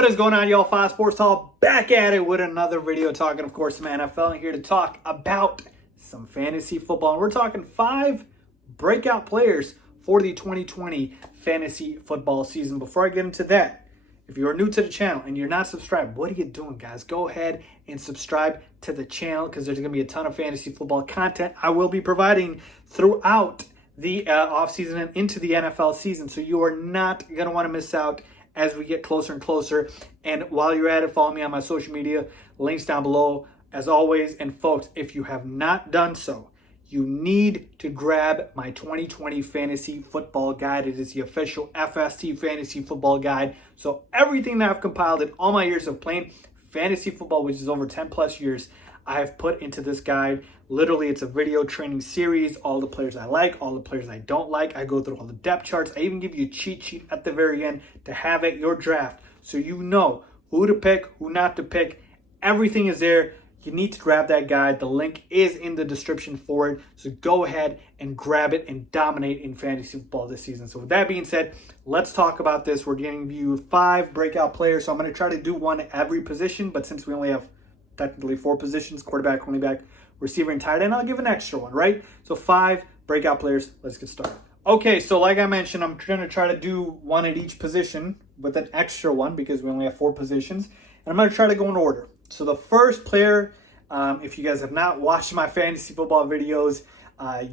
What is going on, y'all? Faiz Sports Talk back at it with another video talking, of course, some NFL. Here to talk about some fantasy football. And we're talking 5 breakout players for the 2020 fantasy football season. Before I get into that, if you are new to the channel and you're not subscribed, what are you doing, guys? Go ahead and subscribe to the channel because there's going to be a ton of fantasy football content I will be providing throughout the offseason and into the NFL season. So you are not going to want to miss out as we get closer and closer. And while you're at it, follow me on my social media, links down below as always. And folks, if you have not done so, you need to grab my 2020 fantasy football guide. It is the official FST fantasy football guide. So everything that I've compiled in all my years of playing fantasy football, which is over 10 plus years, I have put into this guide. Literally, it's a video training series. All the players I like, all the players I don't like. I go through all the depth charts. I even give you a cheat sheet at the very end to have at your draft so you know who to pick, who not to pick. Everything is there. You need to grab that guide. The link is in the description for it. So go ahead and grab it and dominate in fantasy football this season. So with that being said, let's talk about this. We're getting you 5 breakout players. So I'm going to try to do one at every position. But since we only have technically 4 positions, quarterback, running back, receiver, and tight end, I'll give an extra one, right? So 5 breakout players. Let's get started. Okay, so like I mentioned, I'm going to try to do one at each position with an extra one because we only have 4 positions. And I'm going to try to go in order. So the first player, if you guys have not watched my fantasy football videos,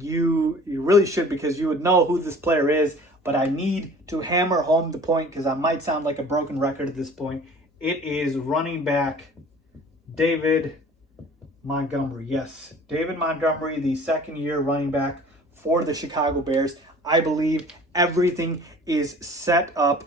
you really should because you would know who this player is. But I need to hammer home the point because I might sound like a broken record at this point. It is running back David Montgomery. Yes, David Montgomery, the second-year running back for the Chicago Bears. I believe everything is set up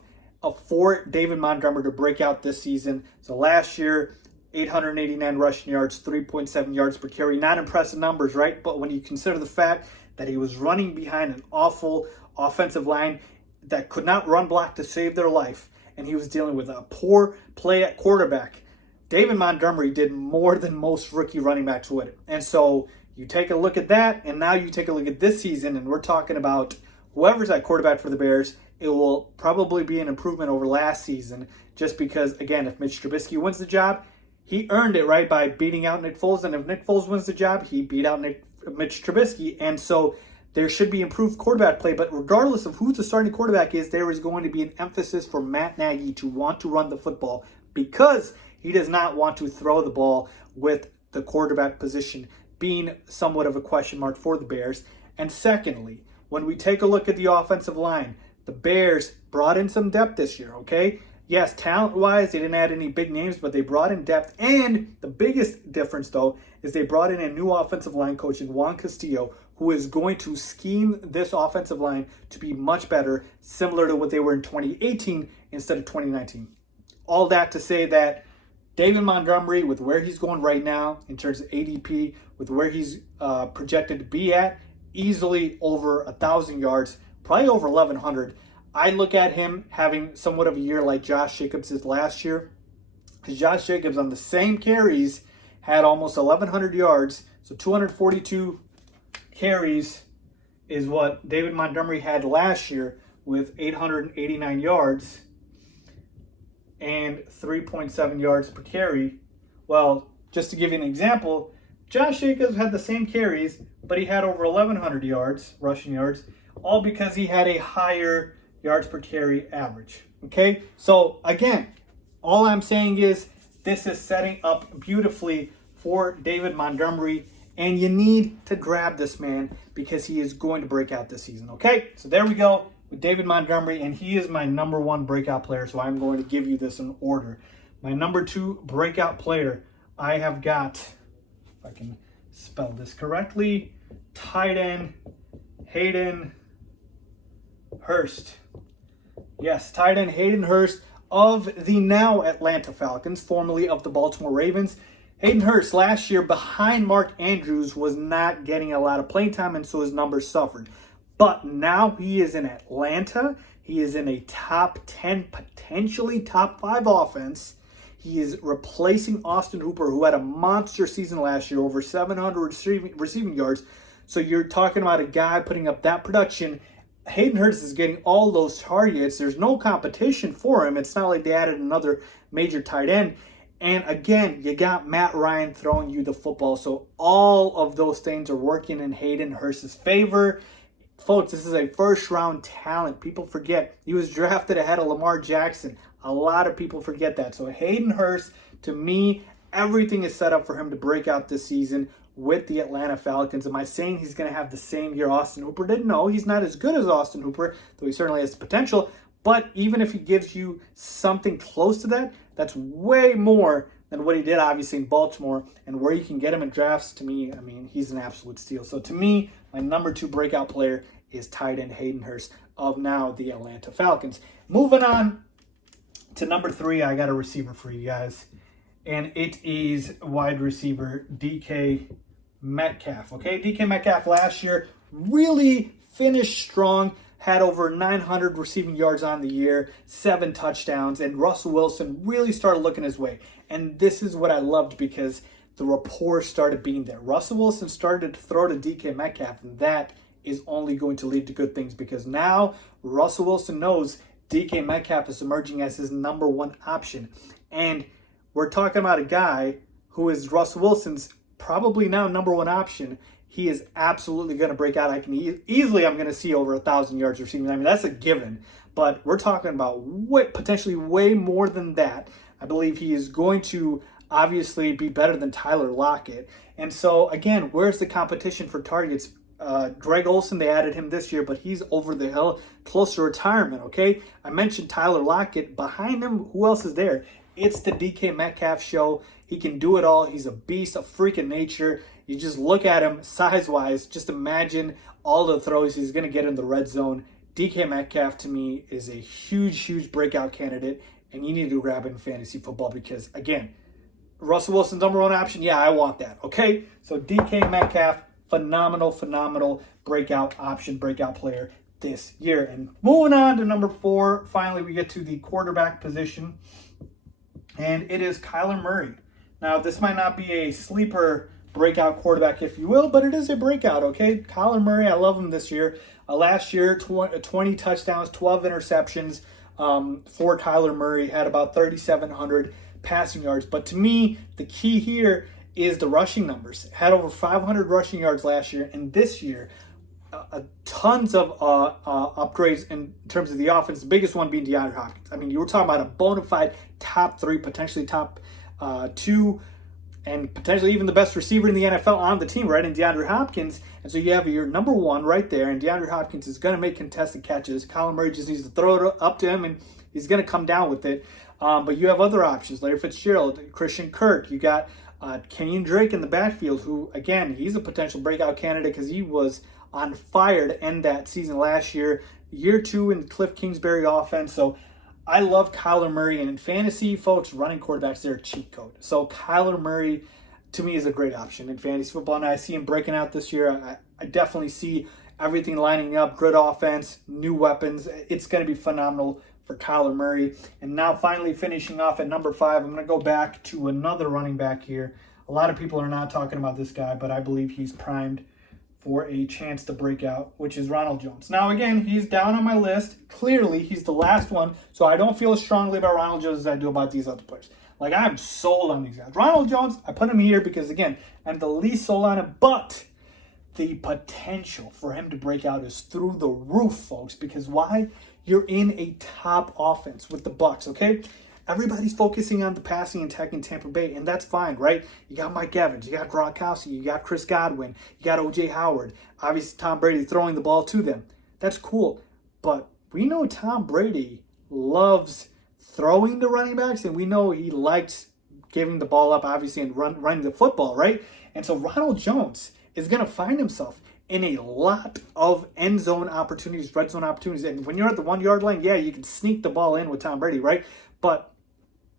for David Montgomery to break out this season. So last year, 889 rushing yards, 3.7 yards per carry. Not impressive numbers, right? But when you consider the fact that he was running behind an awful offensive line that could not run block to save their life, and he was dealing with a poor play at quarterback, David Montgomery did more than most rookie running backs would. And so you take a look at that, and now you take a look at this season, and we're talking about whoever's at quarterback for the Bears. It will probably be an improvement over last season just because, again, if Mitch Trubisky wins the job, he earned it, right, by beating out Nick Foles. And if Nick Foles wins the job, he beat out Mitch Trubisky. And so there should be improved quarterback play. But regardless of who the starting quarterback is, there is going to be an emphasis for Matt Nagy to want to run the football because he does not want to throw the ball with the quarterback position being somewhat of a question mark for the Bears. And secondly, when we take a look at the offensive line, the Bears brought in some depth this year, okay? Yes, talent-wise, they didn't add any big names, but they brought in depth. And the biggest difference, though, is they brought in a new offensive line coach in Juan Castillo, who is going to scheme this offensive line to be much better, similar to what they were in 2018 instead of 2019. All that to say that David Montgomery, with where he's going right now in terms of ADP, with where he's projected to be at, easily over 1,000 yards, probably over 1,100. I look at him having somewhat of a year like Josh Jacobs did last year. Because Josh Jacobs on the same carries had almost 1,100 yards. So 242 carries is what David Montgomery had last year with 889 yards and 3.7 yards per carry. Well, just to give you an example, Josh Jacobs had the same carries, but he had over 1,100 yards, rushing yards, all because he had a higher yards per carry average. Okay, so again, all I'm saying is this is setting up beautifully for David Montgomery, and you need to grab this man because he is going to break out this season. Okay, so there we go with David Montgomery, and he is my number 1 breakout player, so I'm going to give you this in order. My number 2 breakout player, I have got, if I can spell this correctly, tight end Hayden Hurst. Yes, tight end Hayden Hurst of the now Atlanta Falcons, formerly of the Baltimore Ravens. Hayden Hurst last year behind Mark Andrews was not getting a lot of playing time, and so his numbers suffered. But now he is in Atlanta. He is in a top 10, potentially top 5 offense. He is replacing Austin Hooper, who had a monster season last year, over 700 receiving yards. So you're talking about a guy putting up that production Hayden Hurst is getting all those targets. There's no competition for him. It's not like they added another major tight end. And again, you got Matt Ryan throwing you the football. So all of those things are working in Hayden Hurst's favor. Folks, this is a first-round talent. People forget he was drafted ahead of Lamar Jackson. A lot of people forget that. So Hayden Hurst, to me, everything is set up for him to break out this season with the Atlanta Falcons. Am I saying he's going to have the same year Austin Hooper did? No, he's not as good as Austin Hooper, though he certainly has the potential. But even if he gives you something close to that, that's way more than what he did, obviously, in Baltimore. And where you can get him in drafts, to me, I mean, he's an absolute steal. So to me, my number 2 breakout player is tight end Hayden Hurst of now the Atlanta Falcons. Moving on to number 3, I got a receiver for you guys. And it is wide receiver DK Metcalf. Okay, DK Metcalf last year really finished strong, had over 900 receiving yards on the year, 7 touchdowns, and Russell Wilson really started looking his way. And this is what I loved because the rapport started being there. Russell Wilson started to throw to DK Metcalf, and that is only going to lead to good things because now Russell Wilson knows DK Metcalf is emerging as his number 1 option. And we're talking about a guy who is Russell Wilson's probably now number 1 option. He is absolutely going to break out. I can easily, I'm going to see over 1,000 yards receiving. I mean, that's a given. But we're talking about potentially way more than that. I believe he is going to obviously be better than Tyler Lockett. And so, again, where's the competition for targets? Greg Olsen, they added him this year, but he's over the hill, close to retirement, okay? I mentioned Tyler Lockett. Behind him, who else is there? It's the DK Metcalf show. He can do it all. He's a beast, a freak of nature. You just look at him size-wise. Just imagine all the throws he's going to get in the red zone. DK Metcalf, to me, is a huge, huge breakout candidate, and you need to grab him in fantasy football because, again, Russell Wilson's number 1 option, yeah, I want that, okay? So DK Metcalf, phenomenal breakout option, breakout player this year. And moving on to number 4, finally we get to the quarterback position, and it is Kyler Murray. Now, this might not be a sleeper breakout quarterback, if you will, but it is a breakout, okay? Kyler Murray, I love him this year. Last year, 20 touchdowns, 12 interceptions for Kyler Murray, had about 3,700 passing yards. But to me, the key here is the rushing numbers. Had over 500 rushing yards last year, and this year, tons of upgrades in terms of the offense. The biggest one being DeAndre Hopkins. I mean, you were talking about a bona fide top 3, potentially top 2, and potentially even the best receiver in the NFL on the team, right, in DeAndre Hopkins. And so you have your number 1 right there, and DeAndre Hopkins is going to make contested catches. Kyler Murray just needs to throw it up to him, and he's going to come down with it. But you have other options, Larry Fitzgerald, Christian Kirk. You got Kenyon Drake in the backfield, who, again, he's a potential breakout candidate because he was on fire to end that season last year. Year 2 in Cliff Kingsbury offense. So I love Kyler Murray, and in fantasy, folks, running quarterbacks, they're a cheat code. So Kyler Murray, to me, is a great option in fantasy football, and I see him breaking out this year. I definitely see everything lining up, good offense, new weapons. It's going to be phenomenal for Kyler Murray. And now finally finishing off at number 5, I'm going to go back to another running back here. A lot of people are not talking about this guy, but I believe he's primed for a chance to break out, which is Ronald Jones. Now, again, he's down on my list. Clearly, he's the last one, so I don't feel as strongly about Ronald Jones as I do about these other players. Like, I'm sold on these guys. Ronald Jones, I put him here because, again, I'm the least sold on him, but the potential for him to break out is through the roof, folks, because why? You're in a top offense with the Bucs, okay? Everybody's focusing on the passing and attacking Tampa Bay, and that's fine, right? You got Mike Evans, you got Gronkowski, you got Chris Godwin, you got O.J. Howard, obviously Tom Brady throwing the ball to them. That's cool, but we know Tom Brady loves throwing the running backs, and we know he likes giving the ball up, obviously, and running the football, right? And so Ronald Jones is going to find himself in a lot of end zone opportunities, red zone opportunities. And when you're at the 1 yard line, yeah, you can sneak the ball in with Tom Brady, right? But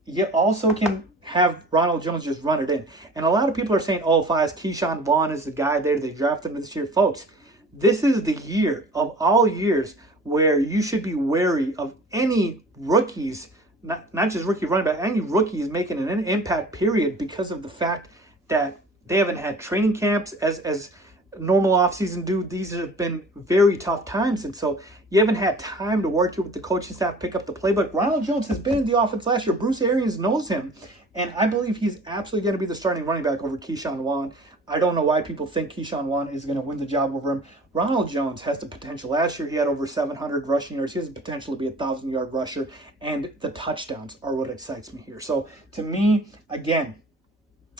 you also can have Ronald Jones just run it in. And a lot of people are saying, oh, Faiz, Keyshawn Vaughn is the guy there. They drafted him this year. Folks, this is the year of all years where you should be wary of any rookies, not just rookie running back, any rookie is making an impact, period, because of the fact that they haven't had training camps as normal offseason, dude, these have been very tough times. And so you haven't had time to work here with the coaching staff, pick up the playbook. Ronald Jones has been in the offense last year. Bruce Arians knows him. And I believe he's absolutely going to be the starting running back over Keyshawn Vaughn. I don't know why people think Keyshawn Vaughn is going to win the job over him. Ronald Jones has the potential. Last year, he had over 700 rushing yards. He has the potential to be a 1,000-yard rusher. And the touchdowns are what excites me here. So, to me, again,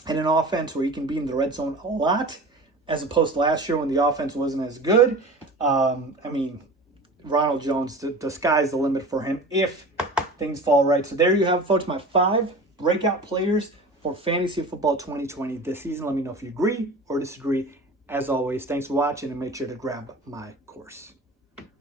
in an offense where he can be in the red zone a lot, as opposed to last year when the offense wasn't as good, Ronald Jones, the sky's the limit for him if things fall right. So there you have it, folks, my 5 breakout players for Fantasy Football 2020 this season. Let me know if you agree or disagree. As always, thanks for watching, and make sure to grab my course.